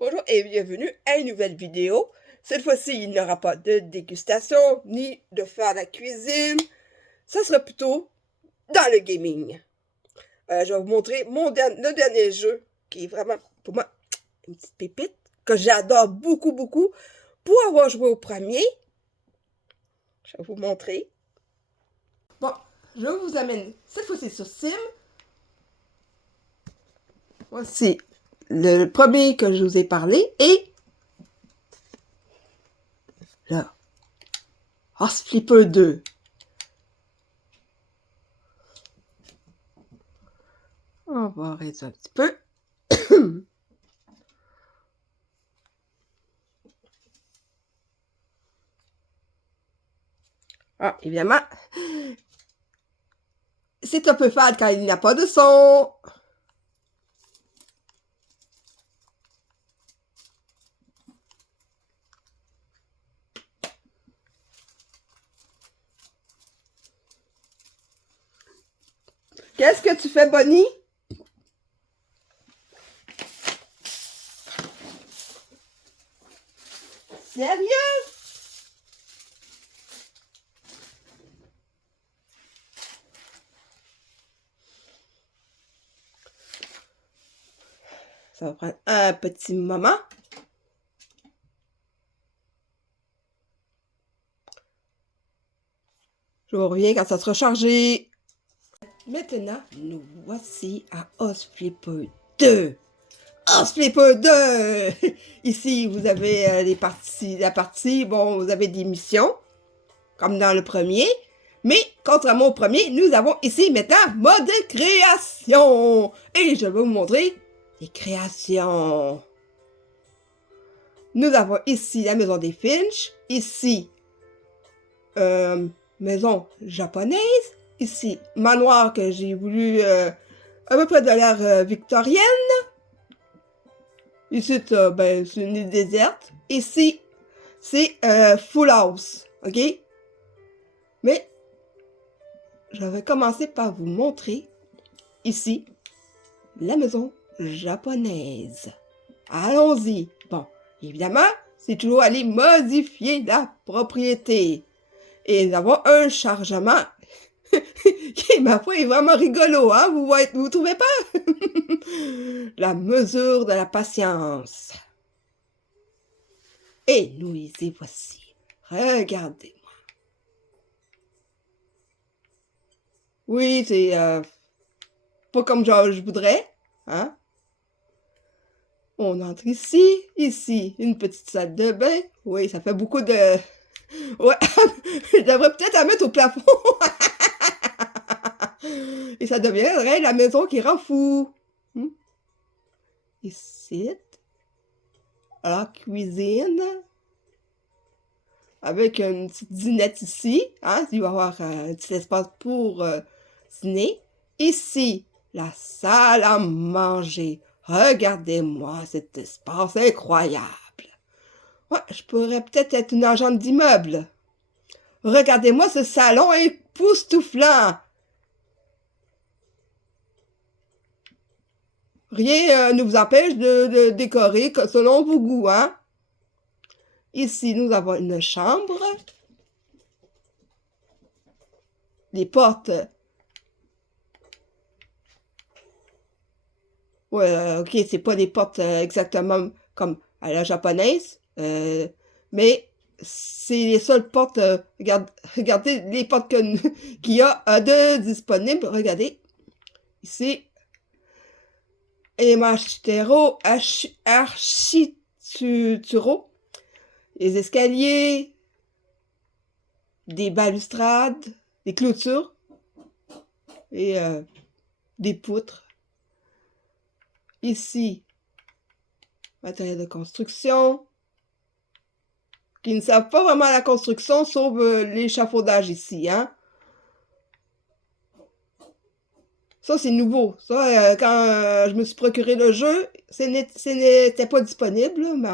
Bonjour et bienvenue à une nouvelle vidéo. Cette fois-ci, il n'y aura pas de dégustation ni de faire la cuisine. Ça sera plutôt dans le gaming. Je vais vous montrer le dernier jeu qui est vraiment pour moi une petite pépite que j'adore beaucoup beaucoup. Pour avoir joué au premier, je vais vous montrer. Bon, je vous amène cette fois-ci sur Sim. Voici le premier que je vous ai parlé et là, House Flipper 2. On va arrêter un petit peu. Ah, évidemment, c'est un peu fade quand il n'y a pas de son. Qu'est-ce que tu fais, Bonnie? Sérieux? Ça va prendre un petit moment. Je vous reviens quand ça sera chargé. Maintenant, nous voici à House Flipper 2. House Flipper 2! Ici, vous avez la partie, bon, vous avez des missions, comme dans le premier. Mais, contrairement au premier, nous avons ici maintenant mode création. Et je vais vous montrer les créations. Nous avons ici la maison des Finch, ici maison japonaise, ici manoir que j'ai voulu à peu près de l'ère victorienne. Ici, ben, c'est une île déserte. Ici, c'est full house, ok? Mais je vais commencer par vous montrer ici la maison japonaise. Allons-y. Bon, évidemment, c'est toujours aller modifier la propriété. Et nous avons un chargement qui, ma foi, est vraiment rigolo, hein? Vous trouvez pas? La mesure de la patience. Et nous y voici. Regardez-moi. Oui, c'est pas comme je voudrais, hein? On entre ici, une petite salle de bain. Oui, ça fait beaucoup de... Ouais, je devrais peut-être la mettre au plafond. Et ça deviendrait la maison qui rend fou. Ici, la cuisine. Avec une petite dînette ici. Hein? Il va y avoir un petit espace pour dîner. Ici, la salle à manger. Regardez-moi cet espace incroyable. Ouais, je pourrais peut-être être une agente d'immeuble. Regardez-moi ce salon époustouflant. Rien ne vous empêche de décorer selon vos goûts, hein? Ici, nous avons une chambre. Les portes. Ouais, ok, c'est pas des portes exactement comme à la japonaise, mais c'est les seules portes. Regardez les portes qu'il y a de disponibles. Regardez, ici, Emashitero Archituro, les escaliers, des balustrades, des clôtures et des poutres. Ici, matériel de construction, qui ne savent pas vraiment la construction, sauf l'échafaudage ici, hein. Ça, c'est nouveau. Ça, quand je me suis procuré le jeu, ce n'était pas disponible, mais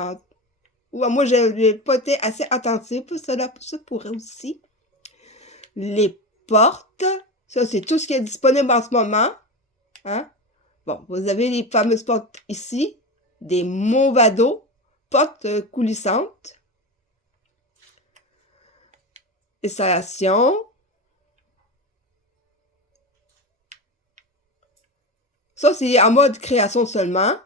ouais, moi, je n'ai pas été assez attentive. Ça pourrait aussi. Les portes, ça, c'est tout ce qui est disponible en ce moment. Hein? Bon, vous avez les fameuses portes ici, des Movado, portes coulissantes. Installation. Ça, c'est en mode création seulement.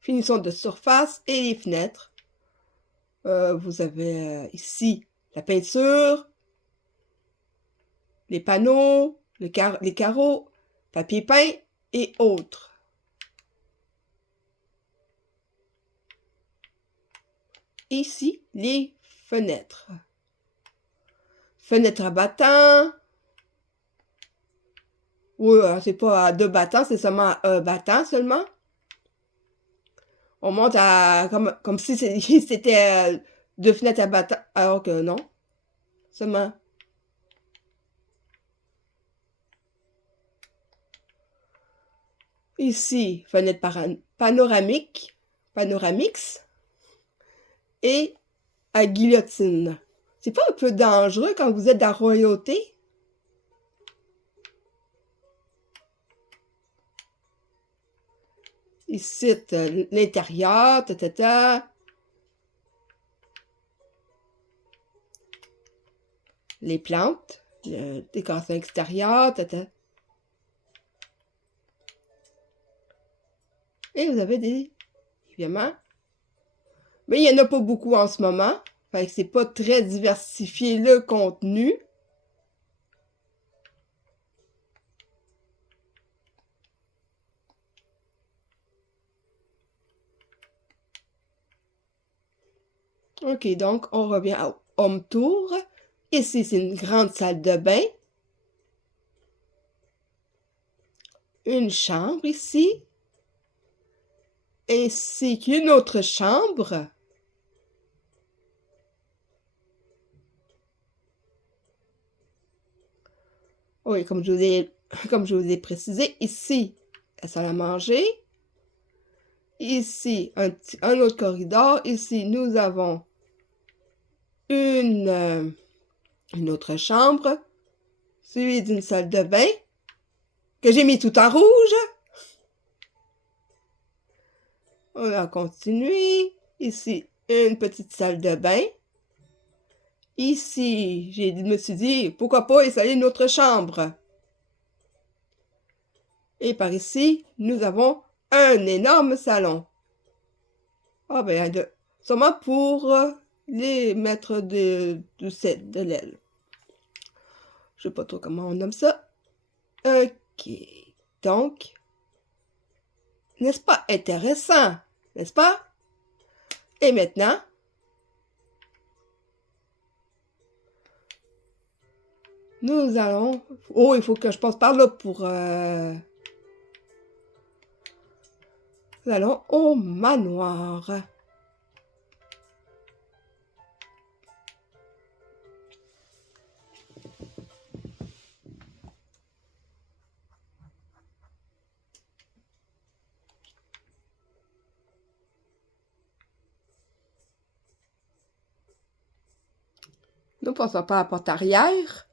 Finition de surface et les fenêtres. Vous avez ici la peinture, les panneaux, les carreaux, papier peint et autres. Ici, les fenêtres. Fenêtre à battant. Oui, c'est pas à 2 battants, c'est seulement à 1 battant seulement. On monte à comme si c'était 2 fenêtres à battant, alors que non. Seulement. Ici, fenêtre panoramique, panoramix et à guillotine. C'est pas un peu dangereux quand vous êtes dans la royauté? Ici, l'intérieur, les plantes, le décoration extérieure, Et vous avez des, évidemment, mais il n'y en a pas beaucoup en ce moment. Fait que c'est pas très diversifié le contenu. OK, donc on revient au home tour. Ici, c'est une grande salle de bain. Une chambre ici. Ainsi qu'une autre chambre. Oui, comme je vous ai précisé, ici, la salle à manger. Ici, un autre corridor. Ici, nous avons une autre chambre, suivie d'une salle de bain, que j'ai mis tout en rouge. On va continuer. Ici, une petite salle de bain. Ici, je me suis dit, pourquoi pas installer une autre chambre. Et par ici, nous avons un énorme salon. Ah ben, sûrement pour les maîtres de l'aile. Je sais pas trop comment on nomme ça. OK. Donc, n'est-ce pas intéressant? N'est-ce pas? Et maintenant, nous allons... Oh, il faut que je passe par là pour... Nous allons au manoir. Nous passons par la porte arrière.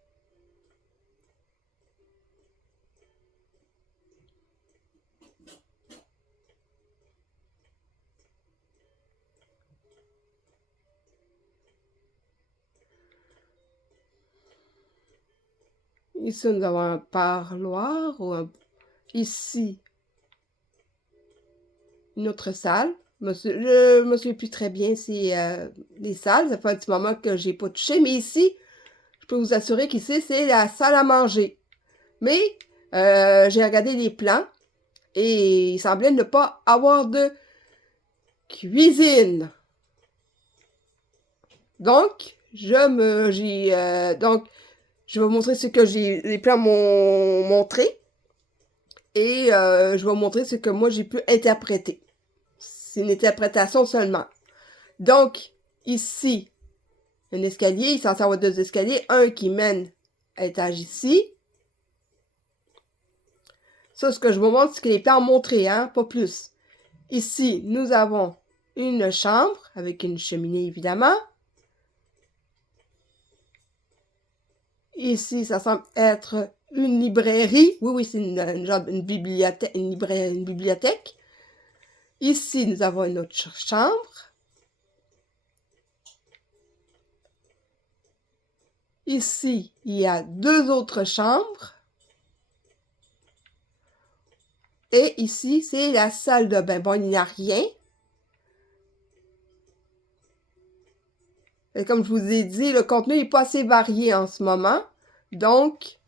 Ici, nous avons un parloir. Ici, une autre salle. Je me souviens plus très bien si les salles. Ça fait un petit moment que j'ai pas touché. Mais ici, je peux vous assurer qu'ici, c'est la salle à manger. Mais j'ai regardé les plans et il semblait ne pas avoir de cuisine. Donc, je vais vous montrer ce que les plans m'ont montré. Et je vais vous montrer ce que moi j'ai pu interpréter. C'est une interprétation seulement. Donc, ici, un escalier. Il est censé avoir 2 escaliers. Un qui mène à l'étage ici. Ça, ce que je vous montre, c'est que les plans ont montré, hein, pas plus. Ici, nous avons une chambre avec une cheminée, évidemment. Ici, ça semble être une librairie. Oui, c'est une bibliothèque, une bibliothèque. Ici, nous avons une autre chambre. Ici, il y a 2 autres chambres. Et ici, c'est la salle de bain. Bon, il n'y a rien. Et comme je vous ai dit, le contenu n'est pas assez varié en ce moment. Donc,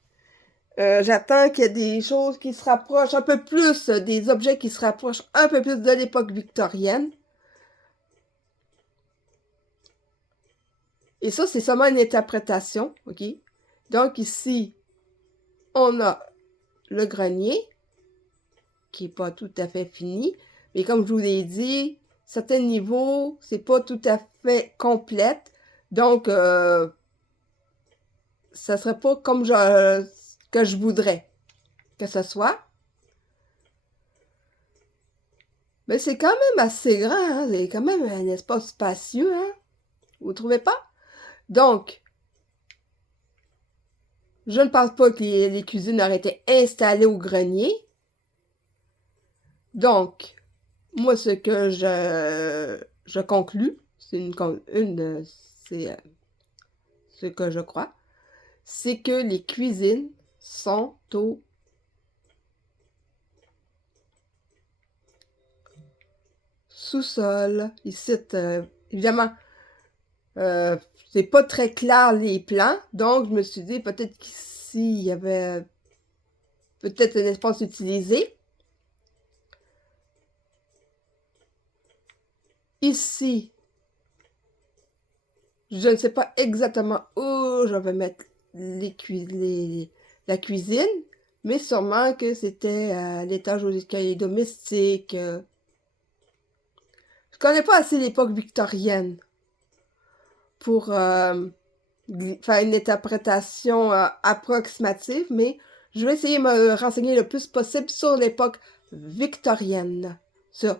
j'attends qu'il y ait des choses qui se rapprochent un peu plus, des objets qui se rapprochent un peu plus de l'époque victorienne. Et ça, c'est seulement une interprétation, OK? Donc ici, on a le grenier, qui n'est pas tout à fait fini. Mais comme je vous l'ai dit, certains niveaux, c'est pas tout à fait complète. Donc, ça serait pas comme que je voudrais que ce soit. Mais c'est quand même assez grand, hein? C'est quand même un espace spacieux, hein? Vous trouvez pas? Donc, je ne pense pas que les cuisines auraient été installées au grenier. Donc, moi, ce que je conclus, c'est c'est ce que je crois, c'est que les cuisines sont au sous-sol. Ici, évidemment, c'est pas très clair les plans, donc je me suis dit peut-être qu'ici, il y avait peut-être un espace utilisé. Ici, je ne sais pas exactement où je vais mettre la cuisine, mais sûrement que c'était à l'étage aux escaliers domestiques. Je connais pas assez l'époque victorienne pour faire une interprétation approximative, mais je vais essayer de me renseigner le plus possible sur l'époque victorienne, sur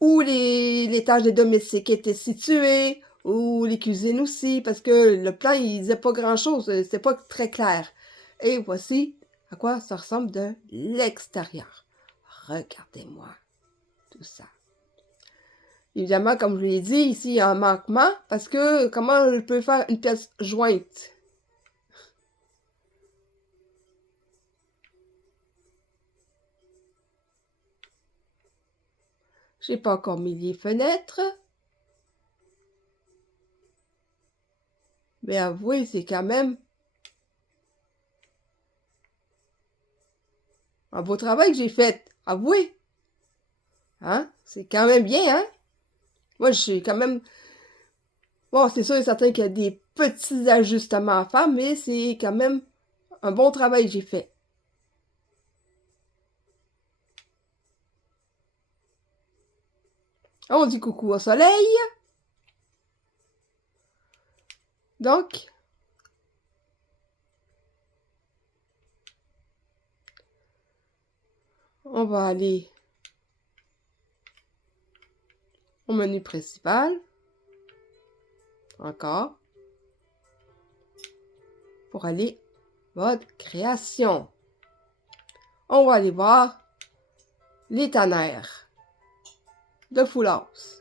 où l'étage des domestiques était situé, ou les cuisines aussi, parce que le plan, il disait pas grand-chose, c'était pas très clair. Et voici à quoi ça ressemble de l'extérieur. Regardez-moi tout ça. Évidemment, comme je vous l'ai dit, ici, il y a un manquement, parce que comment je peux faire une pièce jointe? J'ai pas encore mis les fenêtres. Mais avouez, c'est quand même un beau travail que j'ai fait. Avouez. Hein? C'est quand même bien, hein? Moi, je suis quand même... Bon, c'est sûr et certain qu'il y a des petits ajustements à faire, mais c'est quand même un bon travail que j'ai fait. On dit coucou au soleil. Donc, on va aller au menu principal. Encore. Pour aller mode création. On va aller voir les tanneurs de Full House.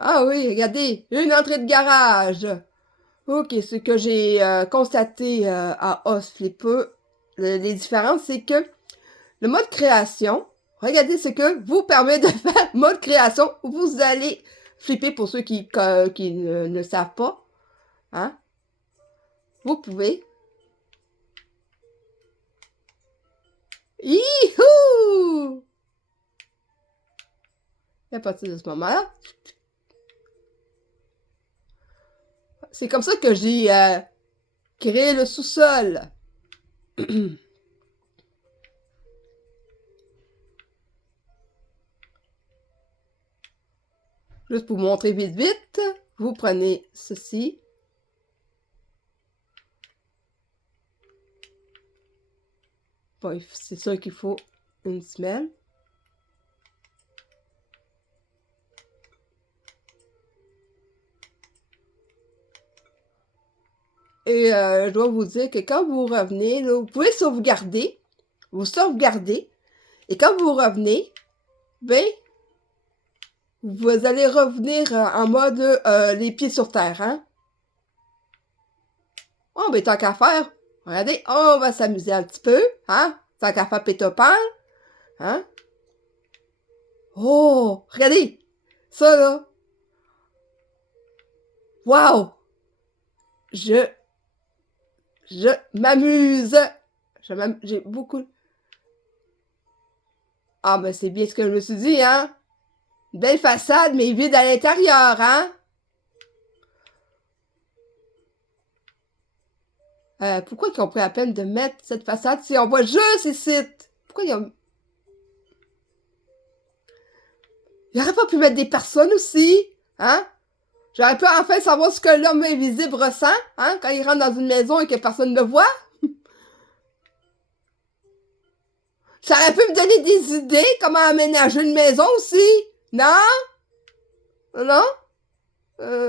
Ah oui, regardez, une entrée de garage. Ok, ce que j'ai constaté à Os Flipper, les différences, c'est que le mode création, regardez ce que vous permet de faire mode création. Vous allez flipper pour ceux qui ne savent pas. Hein? Vous pouvez. Youhou! Et à partir de ce moment-là, c'est comme ça que j'ai créé le sous-sol. Juste pour vous montrer vite vite, vous prenez ceci. Bon, c'est sûr qu'il faut une semelle. Et je dois vous dire que quand vous revenez, là, vous pouvez sauvegarder. Vous sauvegardez. Et quand vous revenez, ben, vous allez revenir en mode les pieds sur terre, hein? Oh, ben tant qu'à faire, regardez, on va s'amuser un petit peu, hein? Tant qu'à faire Peter Pan, hein? Oh, regardez, ça là, wow! Je, je m'amuse, j'ai beaucoup... Ah, ben c'est bien ce que je me suis dit, hein? Une belle façade, mais vide à l'intérieur, hein? Pourquoi ils ont pris la peine de mettre cette façade si on voit juste ici? Pourquoi ils ont... Ils auraient pas pu mettre des personnes aussi, hein? J'aurais pu enfin savoir ce que l'homme invisible ressent, hein, quand il rentre dans une maison et que personne ne le voit. Ça aurait pu me donner des idées comment aménager une maison aussi. Non? Non?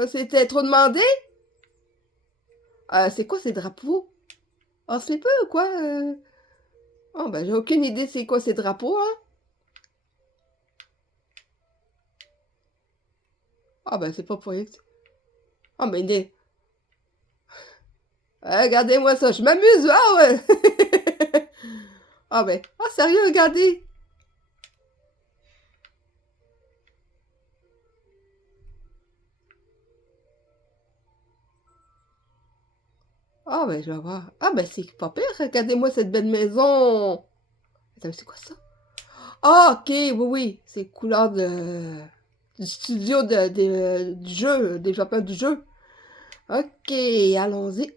C'était trop demandé? C'est quoi ces drapeaux? Ah, c'est peu ou quoi? Oh, ben, j'ai aucune idée c'est quoi ces drapeaux, hein? Ah, ben, c'est pas pour rien. Ah, ben, regardez-moi ça, je m'amuse, ah ouais! Ah, ben, ah, sérieux, regardez! Ah, ben, je vais voir. Ah, ben, c'est pas pire, regardez-moi cette belle maison! Attends, c'est quoi ça? Ah, ok, oui, oui, c'est couleur du studio du jeu, développeur du jeu. Ok, allons-y.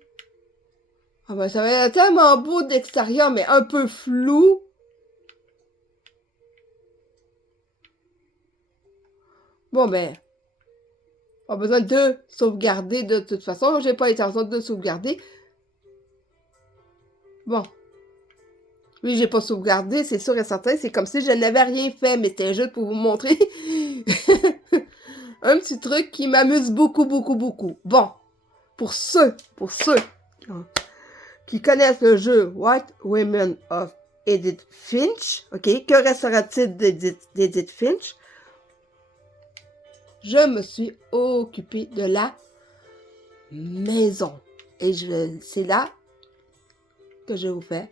Ah ben, ça va être tellement beau d'extérieur, mais un peu flou. Bon, ben, pas besoin de sauvegarder de toute façon. J'ai pas l'intention de sauvegarder. Bon, oui, j'ai pas sauvegardé, c'est sûr et certain. C'est comme si je n'avais rien fait, mais c'était juste pour vous montrer un petit truc qui m'amuse beaucoup, beaucoup, beaucoup. Bon, pour ceux qui connaissent le jeu White Women of Edith Finch, ok, que restera-t-il d'Edith Finch? Je me suis occupée de la maison. Et c'est là que je vous fais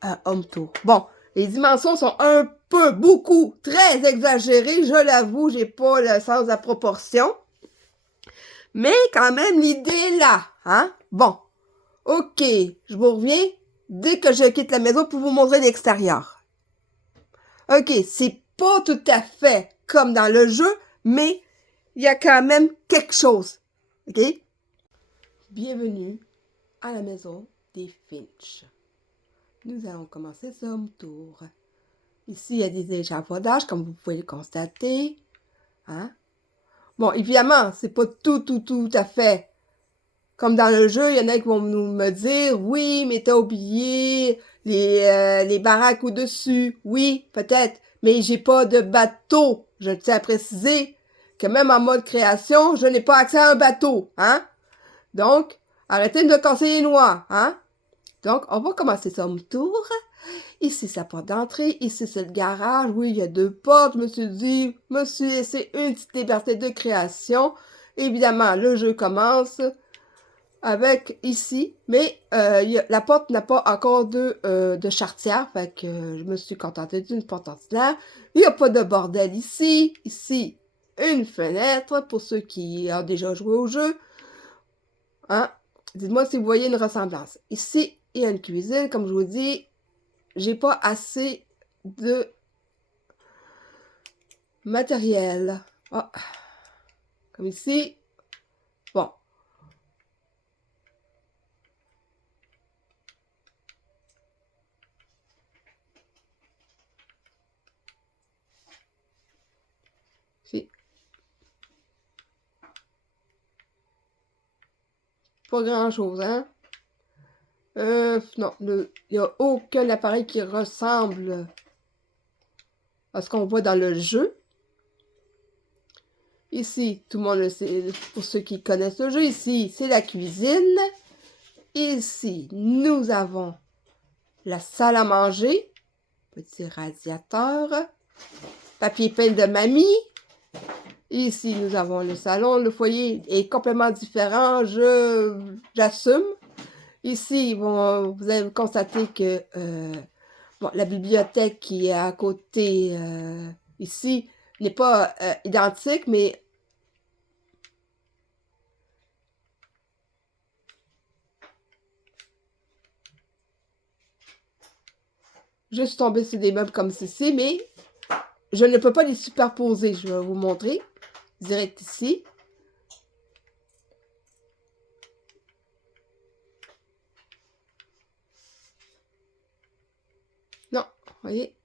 un home tour. Bon, les dimensions sont un peu, beaucoup, très exagérées, je l'avoue, j'ai pas le sens de la proportion. Mais quand même, l'idée est là, hein? Bon, ok, je vous reviens dès que je quitte la maison pour vous montrer l'extérieur. Ok, c'est pas tout à fait comme dans le jeu, mais il y a quand même quelque chose. Ok? Bienvenue à la maison des Finch. Nous allons commencer ce home tour. Ici, il y a des échafaudages, comme vous pouvez le constater. Hein? Bon, évidemment, c'est pas tout à fait comme dans le jeu. Il y en a qui vont me dire, oui, mais t'as oublié les baraques au-dessus. Oui, peut-être, mais j'ai pas de bateau. Je tiens à préciser que même en mode création, je n'ai pas accès à un bateau. Hein? Donc, arrêtez de me casser les noix. Hein? Donc, on va commencer ce home tour. Ici, c'est la porte d'entrée. Ici, c'est le garage. Oui, il y a deux portes. Je me suis dit, je me suis laissé une petite liberté de création. Évidemment, le jeu commence avec ici, mais la porte n'a pas encore de charretière, fait que je me suis contentée d'une porte ordinaire. Il n'y a pas de bordel ici. Ici, une fenêtre pour ceux qui ont déjà joué au jeu. Hein? Dites-moi si vous voyez une ressemblance. Ici, il y a une cuisine, comme je vous dis, j'ai pas assez de matériel. Ah, comme ici. Bon. C'est pas grand-chose, hein? Non, il n'y a aucun appareil qui ressemble à ce qu'on voit dans le jeu. Ici, tout le monde le sait, pour ceux qui connaissent le jeu, ici, c'est la cuisine. Ici, nous avons la salle à manger, petit radiateur, papier peint de mamie. Ici, nous avons le salon. Le foyer est complètement différent, j'assume. Ici, bon, vous avez constaté que bon, la bibliothèque qui est à côté ici n'est pas identique, mais juste tomber sur des meubles comme ceci, mais je ne peux pas les superposer. Je vais vous montrer direct ici. Non, vous voyez.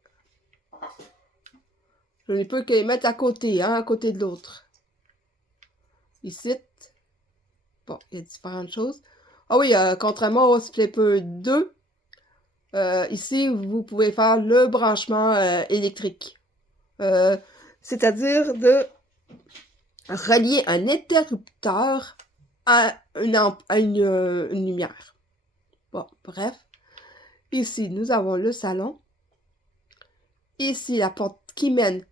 Je ne peux que les mettre à côté, hein, à côté de l'autre. Ici. Bon, il y a différentes choses. Ah oui, contrairement au Flipper 2, ici, vous pouvez faire le branchement électrique. C'est-à-dire de relier un interrupteur à une lumière. Bon, bref. Ici, nous avons le salon. Ici, la porte qui mène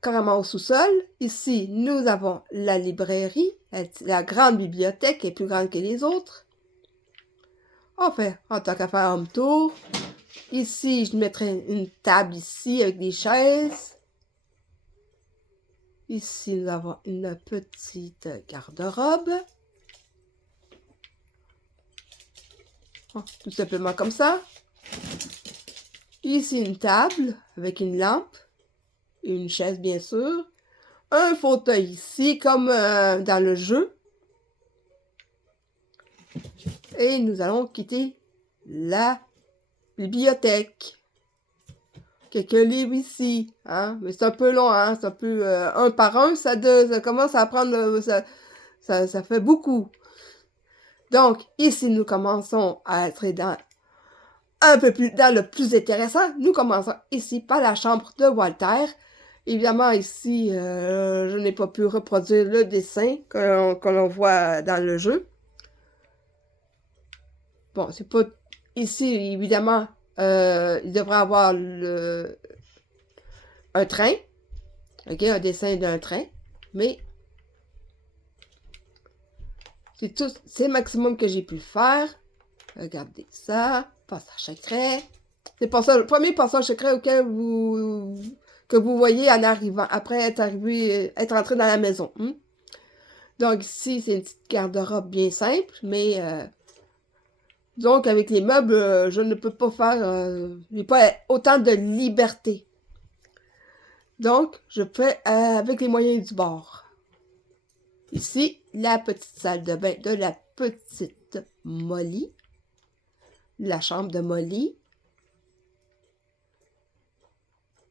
carrément au sous-sol. Ici, nous avons la librairie. La grande bibliothèque est plus grande que les autres. Enfin, en tant qu'à faire home tour, ici, je mettrai une table ici avec des chaises. Ici, nous avons une petite garde-robe. Oh, tout simplement comme ça. Ici, une table avec une lampe. Et une chaise, bien sûr. Un fauteuil ici, comme dans le jeu. Et nous allons quitter la bibliothèque. Quelques livres ici, hein, mais c'est un peu long, hein, c'est un peu un par un, ça commence à prendre, ça fait beaucoup. Donc, ici, nous commençons à être dans un peu plus, dans le plus intéressant. Nous commençons ici par la chambre de Walter. Évidemment, ici, je n'ai pas pu reproduire le dessin que l'on voit dans le jeu. Bon, c'est pas... Ici, évidemment, il devrait avoir un train. OK, un dessin d'un train. Mais c'est le maximum que j'ai pu faire. Regardez ça. Passage secret. C'est le premier passage secret auquel que vous voyez en arrivant, après être entré dans la maison. Hein? Donc ici, c'est une petite garde-robe bien simple, mais donc avec les meubles, je ne peux pas faire, j'ai pas autant de liberté. Donc, je fais avec les moyens du bord. Ici, la petite salle de bain de la petite Molly. La chambre de Molly.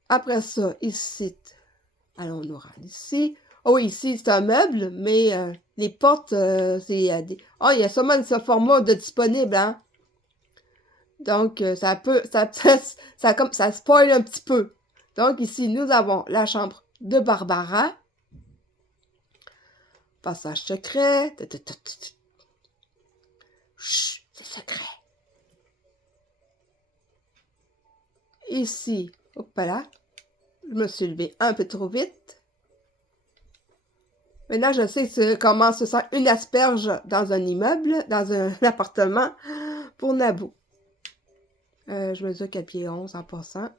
Après ça, ici, allons nous rendre ici. Oh, ici, c'est un meuble, mais les portes, c'est des... Oh, il y a seulement ce format de disponible, hein. Donc, ça peut... ça spoil un petit peu. Donc, ici, nous avons la chambre de Barbara. Passage secret. Chut, c'est secret. Ici, hop là, je me suis levée un peu trop vite. Maintenant, je sais comment se sent une asperge dans un immeuble, dans un appartement pour Naboo. Je mesure 4 pieds 11 en passant.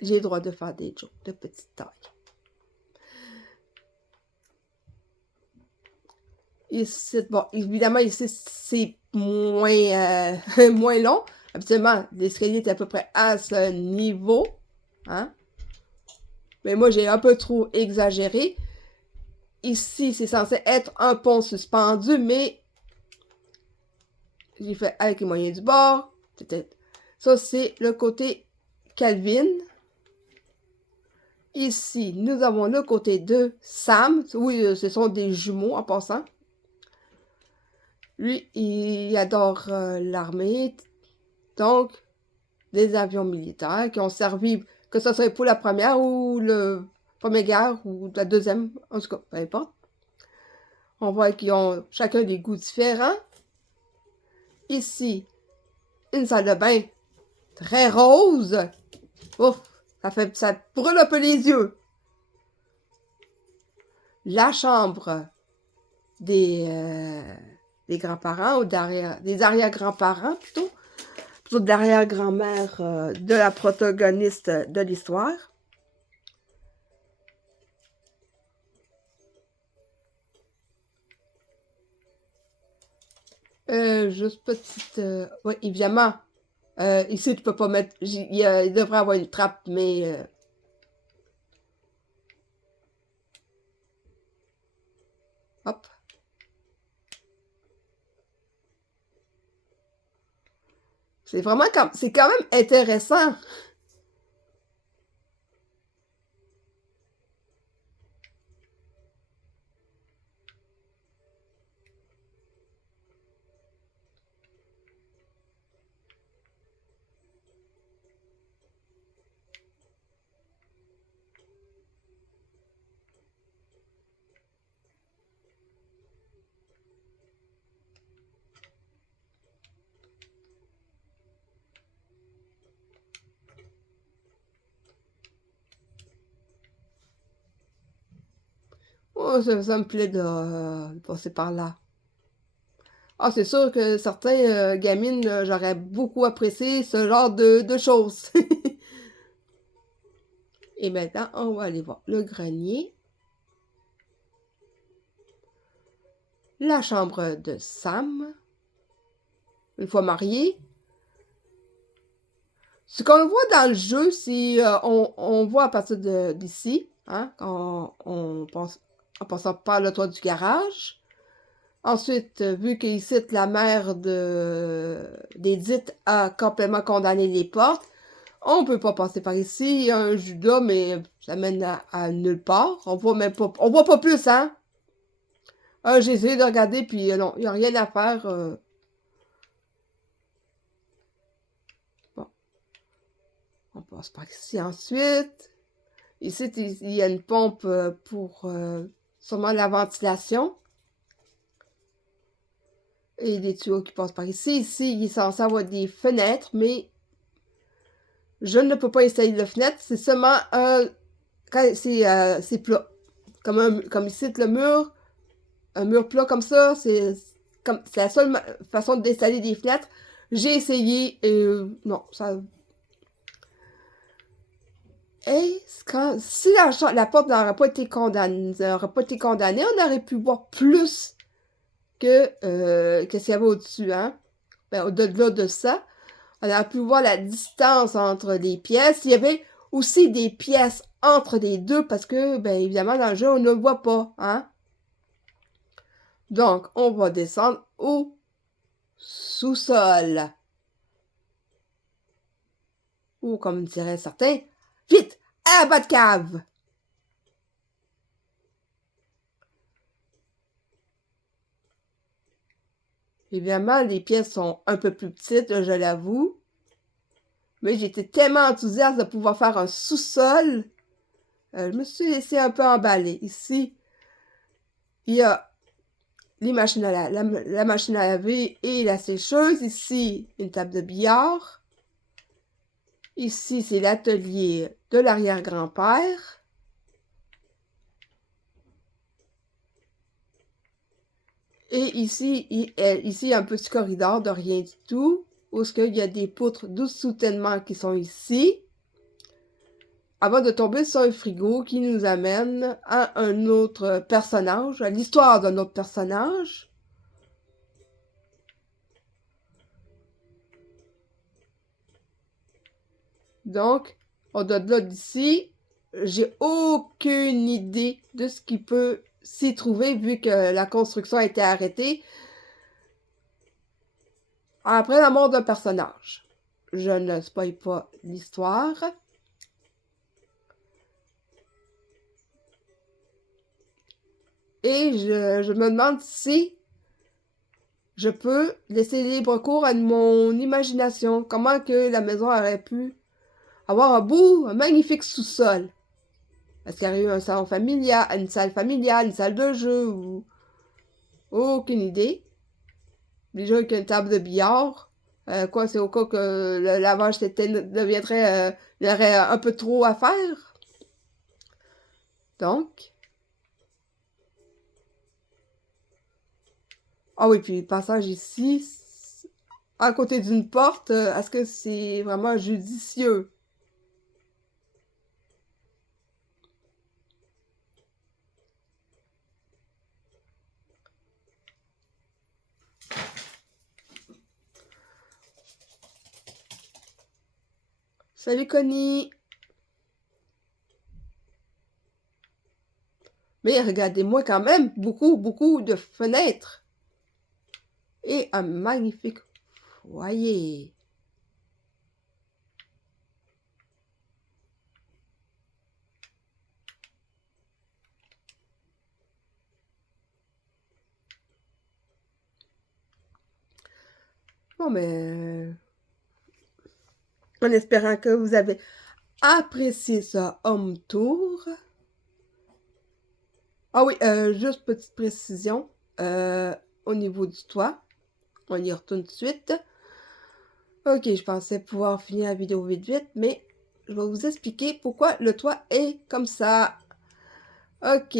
J'ai le droit de faire des jokes de petite taille. Ici, bon, évidemment, ici, c'est moins, moins long. Habituellement, l'escalier est à peu près à ce niveau. Hein? Mais moi, j'ai un peu trop exagéré. Ici, c'est censé être un pont suspendu, mais j'ai fait avec les moyens du bord. Peut-être. Ça, c'est le côté Calvin. Ici, nous avons le côté de Sam. Oui, ce sont des jumeaux en passant. Lui, il adore l'armée, donc des avions militaires qui ont servi, que ce soit pour la première ou la première guerre ou la deuxième, en tout cas, peu importe. On voit qu'ils ont chacun des goûts différents. Ici, une salle de bain très rose. Ouf, ça brûle un peu les yeux. La chambre des grands-parents ou des arrière-grands-parents plutôt de l'arrière-grand-mère de la protagoniste de l'histoire. Juste petite... oui, évidemment. Ici, tu peux pas mettre... il devrait avoir une trappe, mais... hop. C'est vraiment c'est quand même intéressant. Oh, ça me plaît de passer par là. Ah, c'est sûr que certains gamines, j'aurais beaucoup apprécié ce genre de choses. Et maintenant, on va aller voir le grenier. La chambre de Sam. Une fois marié. Ce qu'on voit dans le jeu, c'est on voit à partir d'ici, hein, en passant par le toit du garage. Ensuite, vu qu'ici, la mère d'Edith a complètement condamné les portes, on ne peut pas passer par ici. Il y a un judas, mais ça mène à nulle part. On voit même pas, on voit pas plus, hein? J'ai essayé de regarder, puis non, il n'y a rien à faire. Bon, on passe par ici ensuite. Ici, il y a une pompe pour sûrement la ventilation. Et des tuyaux qui passent par ici. Ici, il est censé avoir des fenêtres, mais je ne peux pas installer de fenêtre. C'est seulement quand c'est plat. Comme ici, le mur, un mur plat comme ça, c'est la seule façon d'installer des fenêtres. J'ai essayé et non, ça... Et si la porte n'aurait pas été condamnée, on aurait pu voir plus que ce qu'il y avait au-dessus, hein? Ben, au-delà de ça, on aurait pu voir la distance entre les pièces. Il y avait aussi des pièces entre les deux parce que, ben, évidemment, dans le jeu, on ne le voit pas, hein? Donc, on va descendre au sous-sol. Ou, comme diraient certains, vite, à la bas de cave! Évidemment, les pièces sont un peu plus petites, je l'avoue. Mais j'étais tellement enthousiaste de pouvoir faire un sous-sol. Je me suis laissé un peu emballer. Ici, il y a les machines la machine à laver et la sécheuse. Ici, une table de billard. Ici, c'est l'atelier de l'arrière-grand-père. Et ici, ici, un petit corridor de rien du tout, où il y a des poutres de soutènement qui sont ici, avant de tomber sur un frigo qui nous amène à un autre personnage, à l'histoire d'un autre personnage. Donc, au-delà d'ici, j'ai aucune idée de ce qui peut s'y trouver vu que la construction a été arrêtée après la mort d'un personnage. Je ne spoil pas l'histoire. Et je me demande si je peux laisser libre cours à mon imagination. Comment que la maison aurait pu avoir un magnifique sous-sol. Est-ce qu'il y aurait eu un salon familial, une salle familiale, une salle de jeu ou... Aucune idée. Déjà avec une table de billard. Quoi, c'est au cas que le lavage deviendrait... il y aurait un peu trop à faire. Donc... Ah oui, puis le passage ici, à côté d'une porte, est-ce que c'est vraiment judicieux? Salut Connie! Mais regardez-moi quand même, beaucoup de fenêtres. Et un magnifique foyer. Bon, mais... en espérant que vous avez apprécié ce home tour. Ah oui, juste petite précision. Au niveau du toit. On y retourne tout de suite. Ok, je pensais pouvoir finir la vidéo vite, mais je vais vous expliquer pourquoi le toit est comme ça. Ok.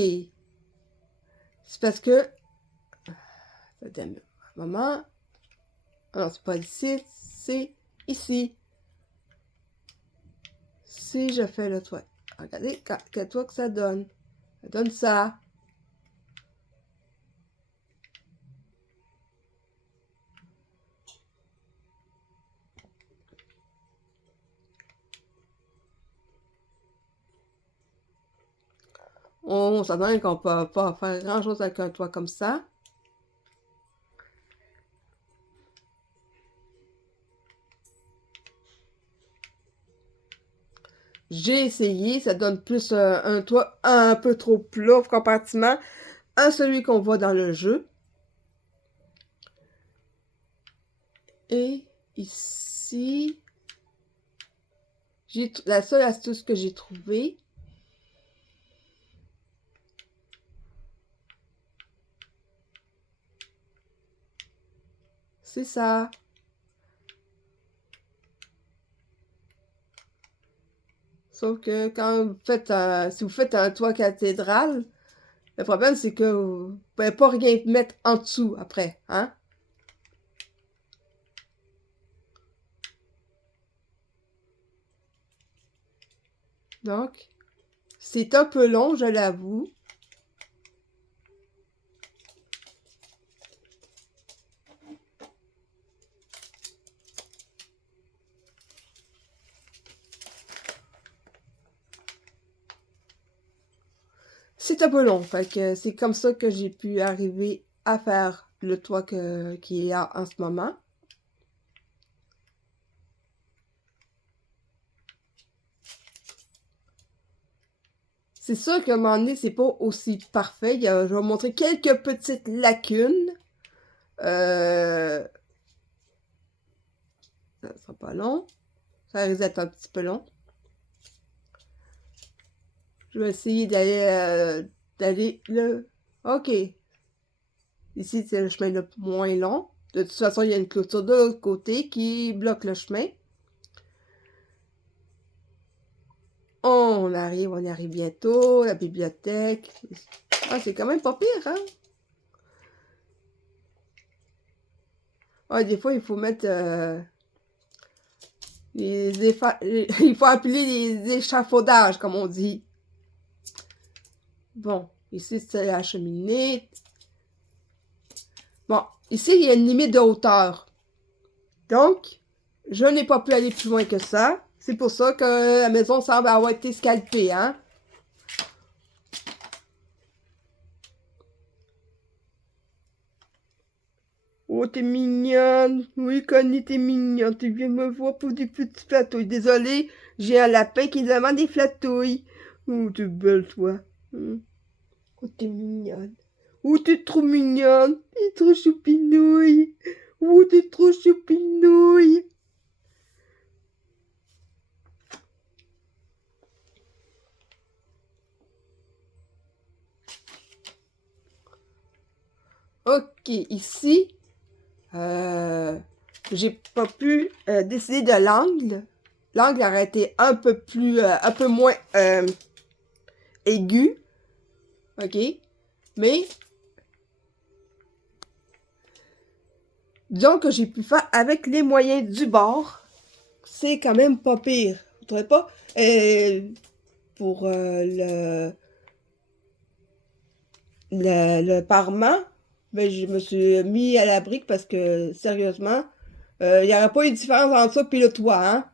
C'est parce que... Attends un moment. Non, c'est pas ici, c'est ici. Si je fais le toit, regardez quel toit que ça donne. Ça donne ça. On s'entend qu'on peut pas faire grand chose avec un toit comme ça. J'ai essayé, ça donne plus un toit un peu trop plat comparativement à celui qu'on voit dans le jeu. Et ici, la seule astuce que j'ai trouvée, c'est ça. Sauf que quand vous faites si vous faites un toit cathédrale, le problème c'est que vous pouvez pas rien mettre en dessous après, hein? Donc, c'est un peu long, je l'avoue. C'est un peu long, fait que c'est comme ça que j'ai pu arriver à faire le toit qui est en ce moment. C'est sûr qu'à un moment donné, c'est pas aussi parfait. Je vais vous montrer quelques petites lacunes. Ça sera pas long. Ça risque d'être un petit peu long. Je vais essayer d'aller le... Ok. Ici, c'est le chemin le moins long. De toute façon, il y a une clôture de l'autre côté qui bloque le chemin. On y arrive bientôt. La bibliothèque. Ah, c'est quand même pas pire, hein? Ah, des fois, il faut mettre... il faut appeler les échafaudages, comme on dit. Bon, ici, c'est la cheminée. Bon, ici, il y a une limite de hauteur. Donc, je n'ai pas pu aller plus loin que ça. C'est pour ça que la maison semble avoir été scalpée, hein? Oh, t'es mignonne. Oui, Connie, t'es mignonne. Tu viens me voir pour des petites flatouilles. Désolée, j'ai un lapin qui demande des flatouilles. Oh, t'es belle, toi. Oh, t'es mignonne. Oh, t'es trop mignonne. T'es trop choupinouille. Oh, t'es trop choupinouille. Ok, ici, j'ai pas pu décider de l'angle. L'angle aurait été un peu plus, un peu moins aigu. Ok, mais disons que j'ai pu faire avec les moyens du bord. C'est quand même pas pire. Vous trouvez pas? Pour le parement, ben, je me suis mis à la brique parce que, sérieusement, il n'y aurait pas eu de différence entre ça et le toit, hein?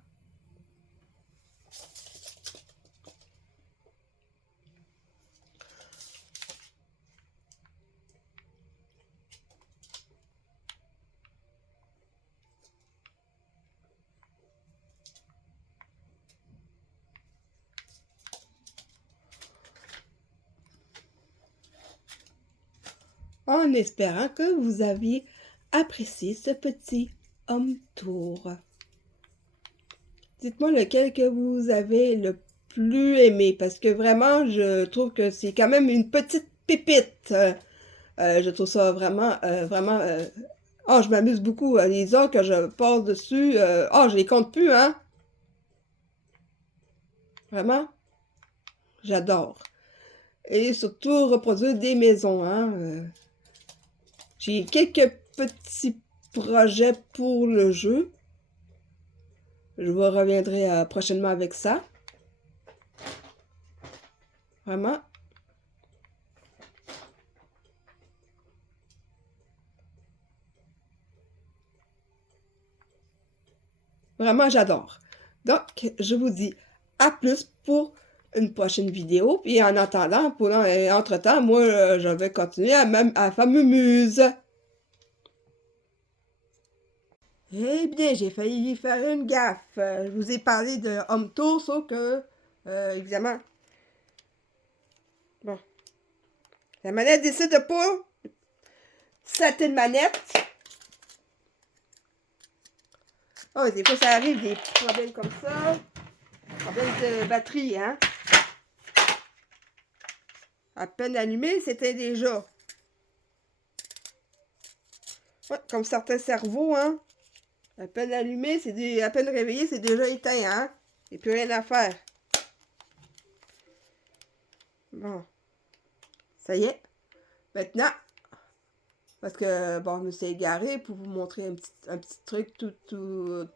En espérant que vous aviez apprécié ce petit home tour. Dites-moi lequel que vous avez le plus aimé, parce que vraiment, je trouve que c'est quand même une petite pépite. Je trouve ça vraiment, oh, je m'amuse beaucoup. Les heures que je passe dessus, oh, je les compte plus, hein? Vraiment, j'adore. Et surtout, reproduire des maisons, hein? J'ai quelques petits projets pour le jeu. Je vous reviendrai prochainement avec ça. Vraiment. Vraiment, j'adore. Donc, je vous dis à plus pour une prochaine vidéo. Puis en attendant, entre-temps, moi, je vais continuer à faire mes muses. Eh bien, j'ai failli faire une gaffe. Je vous ai parlé de Home Tour, sauf que, évidemment, bon, la manette décide de pas certaines manettes. Oh, des fois, ça arrive, des problèmes comme ça. Problème de batterie, hein. À peine allumé, c'était déjà. Ouais, comme certains cerveaux, hein. À peine allumé, à peine réveillé, c'est déjà éteint, hein. Il n'y a plus rien à faire. Bon. Ça y est. Maintenant, parce que, bon, je me suis égarée pour vous montrer un petit truc tout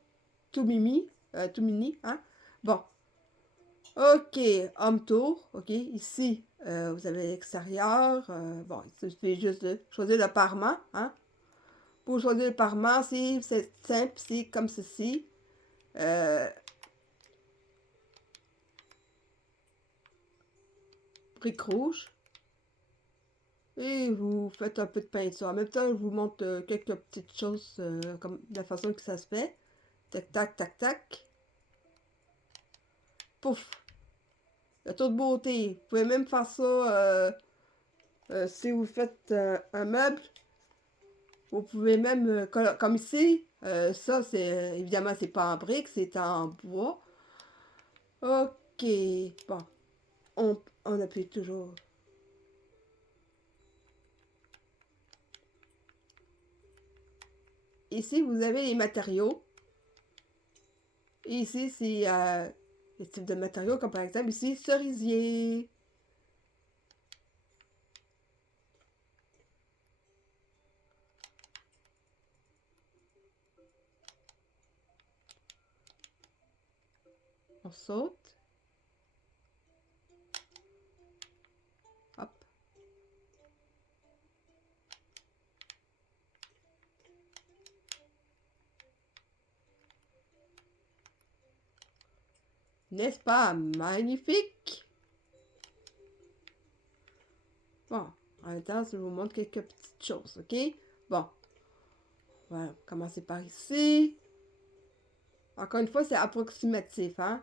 mimi, tout mini, hein. Bon. Ok, home tour. Ok, ici, vous avez l'extérieur. Bon, il suffit juste de choisir le parement, hein. Pour choisir le parement, c'est simple, c'est comme ceci. Brique rouge. Et vous faites un peu de peinture. En même temps, je vous montre quelques petites choses comme de la façon que ça se fait. Tac, tac, tac, tac. Pouf! De toute beauté. Vous pouvez même faire ça si vous faites un meuble. Vous pouvez même, comme ici, ça, c'est évidemment, c'est pas en brique, c'est en bois. Ok, bon, on appuie toujours. Ici, vous avez les matériaux. Et ici, c'est les types de matériaux, comme par exemple ici, cerisier. On saute. Hop. N'est-ce pas magnifique? Bon, en même temps, je vous montre quelques petites choses, ok? Bon, voilà, commencer par ici. Encore une fois, c'est approximatif, hein?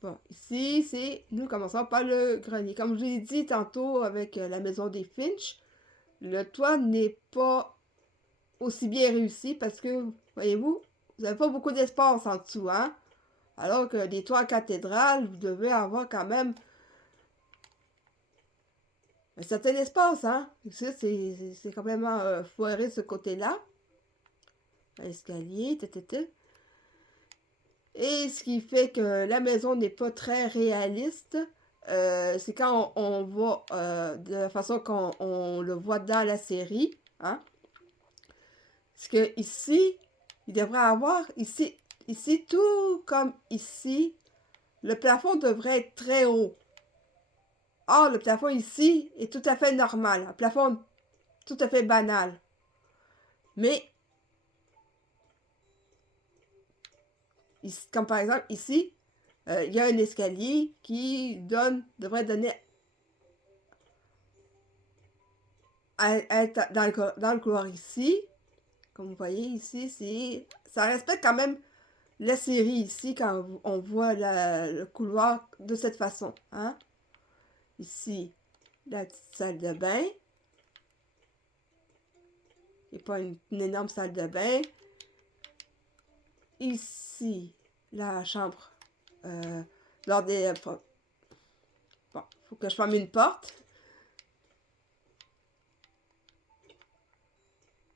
Bon, ici, nous commençons par le grenier. Comme je l'ai dit tantôt avec la maison des Finch, le toit n'est pas aussi bien réussi parce que, voyez-vous, vous n'avez pas beaucoup d'espace en dessous, hein? Alors que les toits en cathédrale, vous devez avoir quand même un certain espace, hein? Ici, c'est complètement foiré ce côté-là. Escalier, tata. Et ce qui fait que la maison n'est pas très réaliste, c'est quand on voit de la façon qu'on le voit dans la série, hein? Parce que ici, il devrait avoir, ici, tout comme ici, le plafond devrait être très haut. Or, le plafond ici est tout à fait normal, un plafond tout à fait banal. Mais, comme par exemple ici, il y a un escalier qui devrait donner à être dans le couloir ici. Comme vous voyez ici, ça respecte quand même la série ici quand on voit le couloir de cette façon. Hein? Ici, la petite salle de bain. Et pas une énorme salle de bain. Ici, la chambre. Lors des... Bon, faut que je ferme une porte.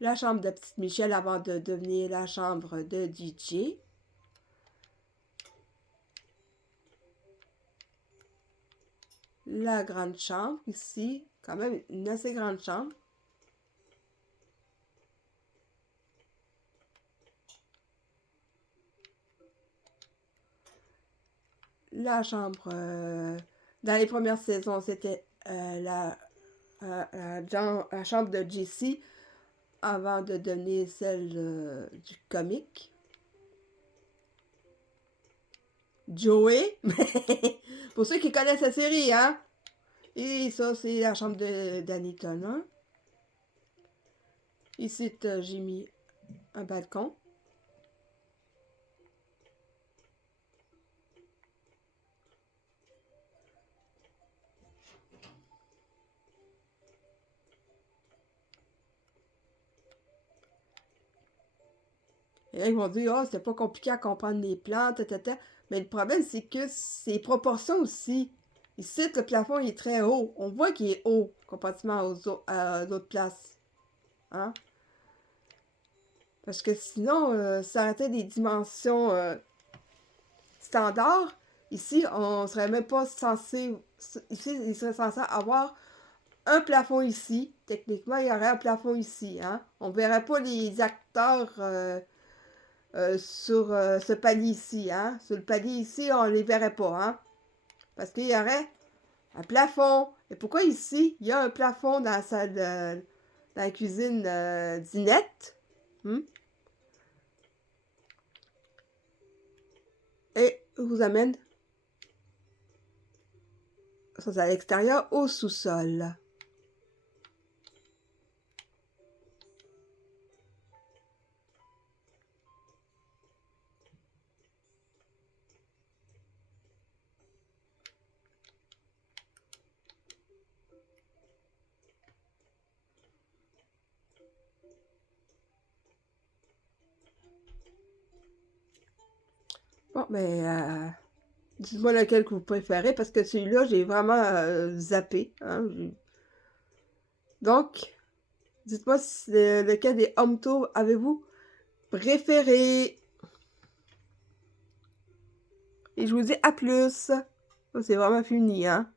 La chambre de Petite Michel avant de devenir la chambre de DJ. La grande chambre ici, quand même une assez grande chambre. La chambre, dans les premières saisons, c'était la chambre de Jessie avant de devenir celle du comique. Joey, pour ceux qui connaissent la série, hein. Et ça, c'est la chambre d'Aniton, hein. Ici, j'ai mis un balcon. Et là, ils vont dire, oh, c'est pas compliqué à comprendre les plans, tata. Mais le problème, c'est que c'est proportions aussi. Ici, le plafond il est très haut. On voit qu'il est haut comparativement aux autres places. Hein? Parce que sinon, ça aurait été des dimensions standards. Ici, on serait même pas censé... Ici, il serait censé avoir un plafond ici. Techniquement, il y aurait un plafond ici. Hein? On ne verrait pas les acteurs sur ce palier ici. Hein? Sur le palier ici, on ne les verrait pas. Hein? Parce qu'il y aurait un plafond. Et pourquoi ici, il y a un plafond dans la salle dans la cuisine d'Inette? Et je vous amène à l'extérieur au sous-sol. Bon, mais dites-moi lequel que vous préférez parce que celui-là, j'ai vraiment zappé. Hein? Donc, dites-moi lequel des home tours avez-vous préféré. Et je vous dis à plus. C'est vraiment fini, hein?